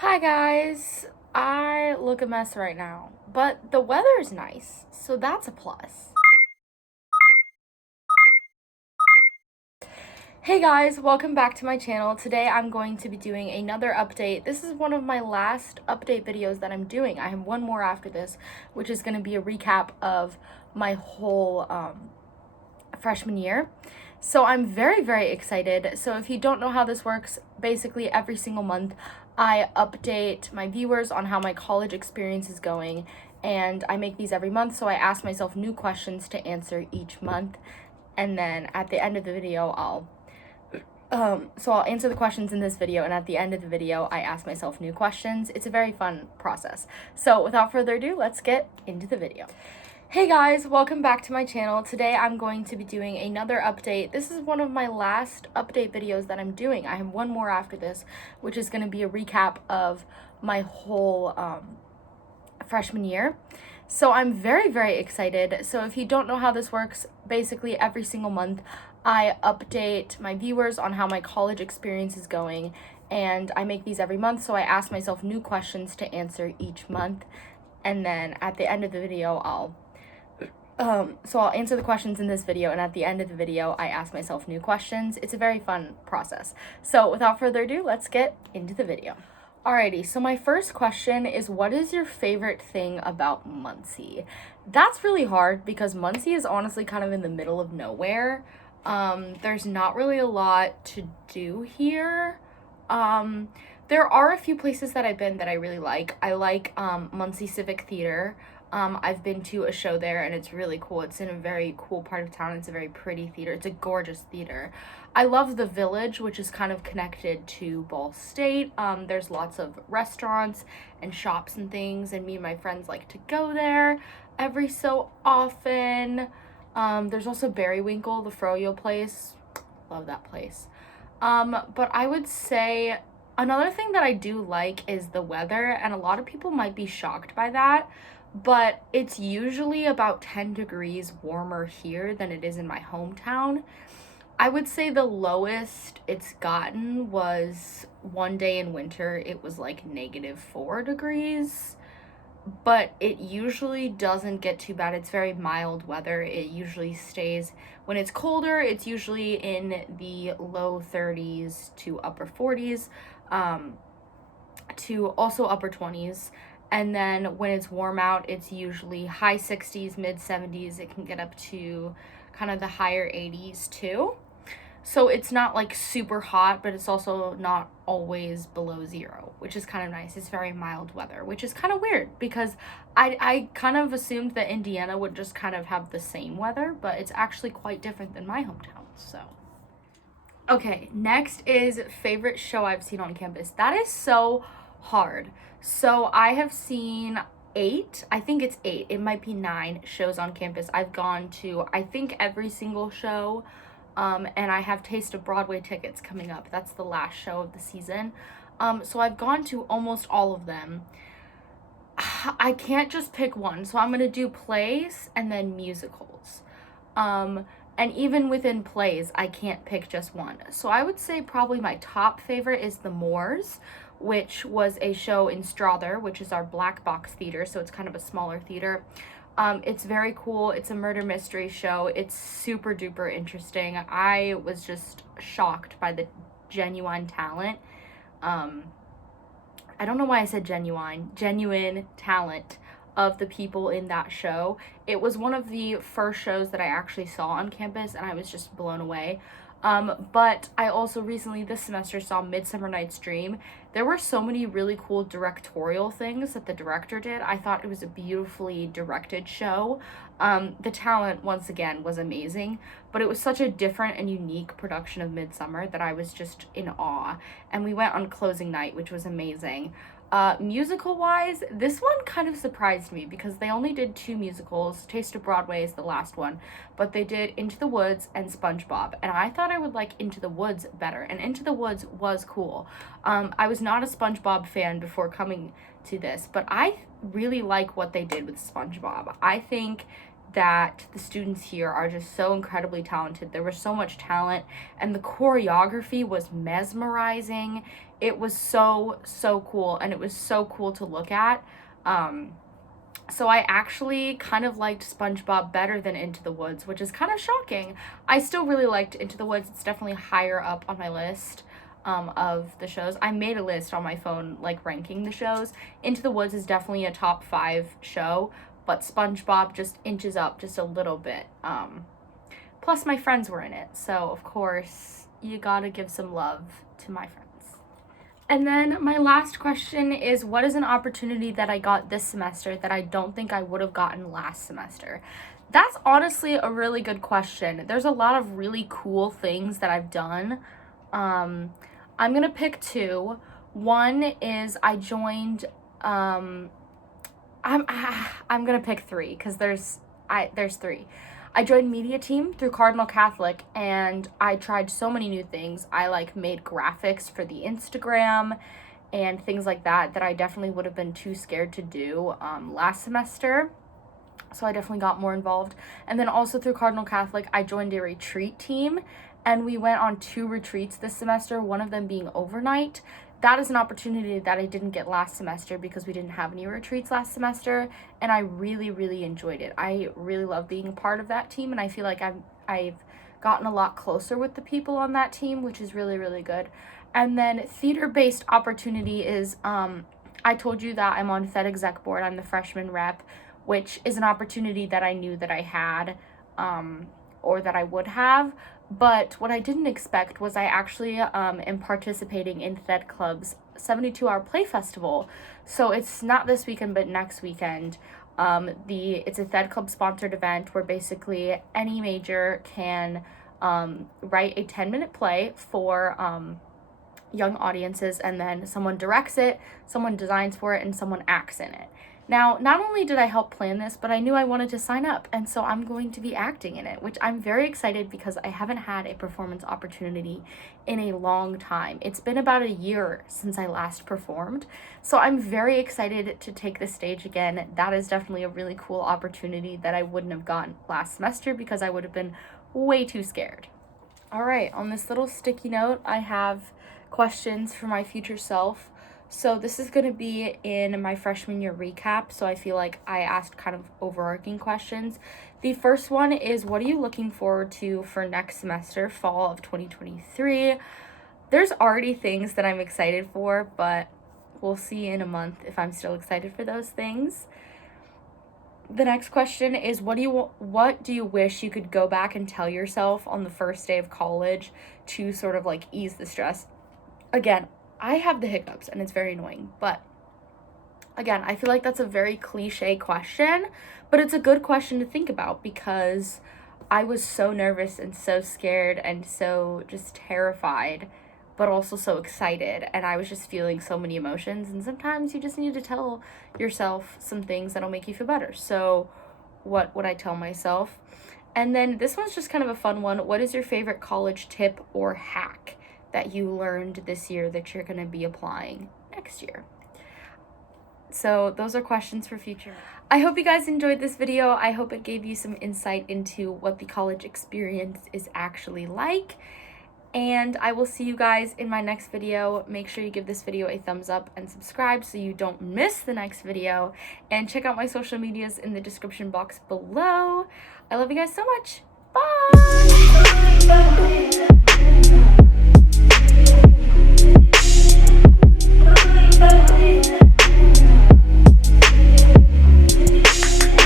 Hi guys, I look a mess right now, but the weather is nice, so that's a plus. Hey guys, welcome back to my channel. Today I'm going to be doing another update. This is one of my last update videos that I'm doing. I have one more after this, which is going to be a recap of my whole freshman year. So I'm very excited. So if you don't know how this works, basically every single month I update my viewers on how my college experience is going, and I make these every month, so I ask myself new questions to answer each month, and then at the end of the video I'll answer the questions in this video, and at the end of the video I ask myself new questions. It's a very fun process. So without further ado, let's get into the video. Hey guys, welcome back to my channel. Today I'm going to be doing another update. This is one of my last update videos that I'm doing. I have one more after this, which is going to be a recap of my whole freshman year. So I'm very excited. So if you don't know how this works, basically every single month I update my viewers on how my college experience is going, and I make these every month, so I ask myself new questions to answer each month, and then at the end of the video I'll answer the questions in this video, and at the end of the video I ask myself new questions. It's a very fun process. So without further ado, let's get into the video. Alrighty, so my first question is, what is your favorite thing about Muncie? That's really hard because Muncie is honestly kind of in the middle of nowhere. There's not really a lot to do here. There are a few places that I've been that I really like. I like Muncie Civic Theater. I've been to a show there and it's really cool. It's in a very cool part of town. It's a very pretty theater. It's a gorgeous theater. I love the Village, which is kind of connected to Ball State. There's lots of restaurants and shops and things, and me and my friends like to go there every so often. There's also Berrywinkle, the froyo place. Love that place. But I would say another thing that I do like is the weather, and a lot of people might be shocked by that, but it's usually about 10 degrees warmer here than it is in my hometown. I would say the lowest it's gotten was one day in winter. It was like -4 degrees, but it usually doesn't get too bad. It's very mild weather. It usually stays, when it's colder, it's usually in the low 30s to upper 40s, to also upper 20s. And then when it's warm out, it's usually high 60s, mid 70s. It can get up to kind of the higher 80s too. So it's not like super hot, but it's also not always below zero, which is kind of nice. It's very mild weather, which is kind of weird because I kind of assumed that Indiana would just kind of have the same weather, but it's actually quite different than my hometown. So okay, next is favorite show I've seen on campus. That is so hard. So I have seen I think it's 8, it might be 9 shows on campus. I've gone to, I think, every single show, and I have Taste of Broadway tickets coming up. That's the last show of the season. So I've gone to almost all of them. I can't just pick one, so I'm gonna do plays and then musicals. And even within plays, I can't pick just one. So I would say probably my top favorite is The Moors, which was a show in Strother, which is our black box theater, so it's kind of a smaller theater. It's very cool. It's a murder mystery show. It's super duper interesting. I was just shocked by the genuine talent. I don't know why I said genuine talent of the people in that show. It was one of the first shows that I actually saw on campus, and I was just blown away. But I also recently this semester saw Midsummer Night's Dream. There were so many really cool directorial things that the director did. I thought it was a beautifully directed show. The talent, once again, was amazing, but it was such a different and unique production of Midsummer that I was just in awe. And we went on closing night, which was amazing. Musical wise, this one kind of surprised me because they only did 2 musicals. Taste of Broadway is the last one, but they did Into the Woods and SpongeBob, and I thought I would like Into the Woods better, and Into the Woods was cool. I was not a SpongeBob fan before coming to this, but I really like what they did with SpongeBob. I think that the students here are just so incredibly talented. There was so much talent, and the choreography was mesmerizing. It was so cool, and it was so cool to look at. So I actually kind of liked SpongeBob better than Into the Woods, which is kind of shocking. I still really liked Into the Woods. It's definitely higher up on my list of the shows. I made a list on my phone, like, ranking the shows. Into the Woods is definitely a top 5 show, but SpongeBob just inches up just a little bit. Plus, my friends were in it, so of course, you gotta give some love to my friends. And then my last question is, what is an opportunity that I got this semester that I don't think I would have gotten last semester? That's honestly a really good question. There's a lot of really cool things that I've done. I'm gonna pick 2. One is I joined, I'm gonna pick 3 because there's 3. I joined media team through Cardinal Catholic, and I tried so many new things. I like made graphics for the Instagram and things like that I definitely would have been too scared to do last semester. So I definitely got more involved. And then also through Cardinal Catholic, I joined a retreat team, and we went on 2 retreats this semester, one of them being overnight. That is an opportunity that I didn't get last semester because we didn't have any retreats last semester, and I really enjoyed it. I really love being a part of that team, and I feel like I've gotten a lot closer with the people on that team, which is really good. And then theater-based opportunity is, I told you that I'm on Fed Exec Board. I'm the freshman rep, which is an opportunity that I knew that I had, or that I would have. But what I didn't expect was I actually am participating in Fed Club's 72-hour play festival. So it's not this weekend, but next weekend. It's a Fed Club sponsored event where basically any major can write a 10-minute play for young audiences, and then someone directs it, someone designs for it, and someone acts in it. Now, not only did I help plan this, but I knew I wanted to sign up, and so I'm going to be acting in it, which I'm very excited because I haven't had a performance opportunity in a long time. It's been about a year since I last performed, so I'm very excited to take the stage again. That is definitely a really cool opportunity that I wouldn't have gotten last semester because I would have been way too scared. All right, on this little sticky note, I have questions for my future self. So this is going to be in my freshman year recap, so I feel like I asked kind of overarching questions. The first one is, what are you looking forward to for next semester, fall of 2023? There's already things that I'm excited for, but we'll see in a month if I'm still excited for those things. The next question is, what do you wish you could go back and tell yourself on the first day of college to sort of like ease the stress? Again, I have the hiccups and it's very annoying, but again, I feel like that's a very cliche question, but it's a good question to think about because I was so nervous and so scared and so just terrified, but also so excited, and I was just feeling so many emotions, and sometimes you just need to tell yourself some things that'll make you feel better. So what would I tell myself? And then this one's just kind of a fun one. What is your favorite college tip or hack that you learned this year that you're going to be applying next year? So those are questions for future. I hope you guys enjoyed this video. I hope it gave you some insight into what the college experience is actually like. And I will see you guys in my next video. Make sure you give this video a thumbs up and subscribe so you don't miss the next video. And check out my social medias in the description box below. I love you guys so much. Bye!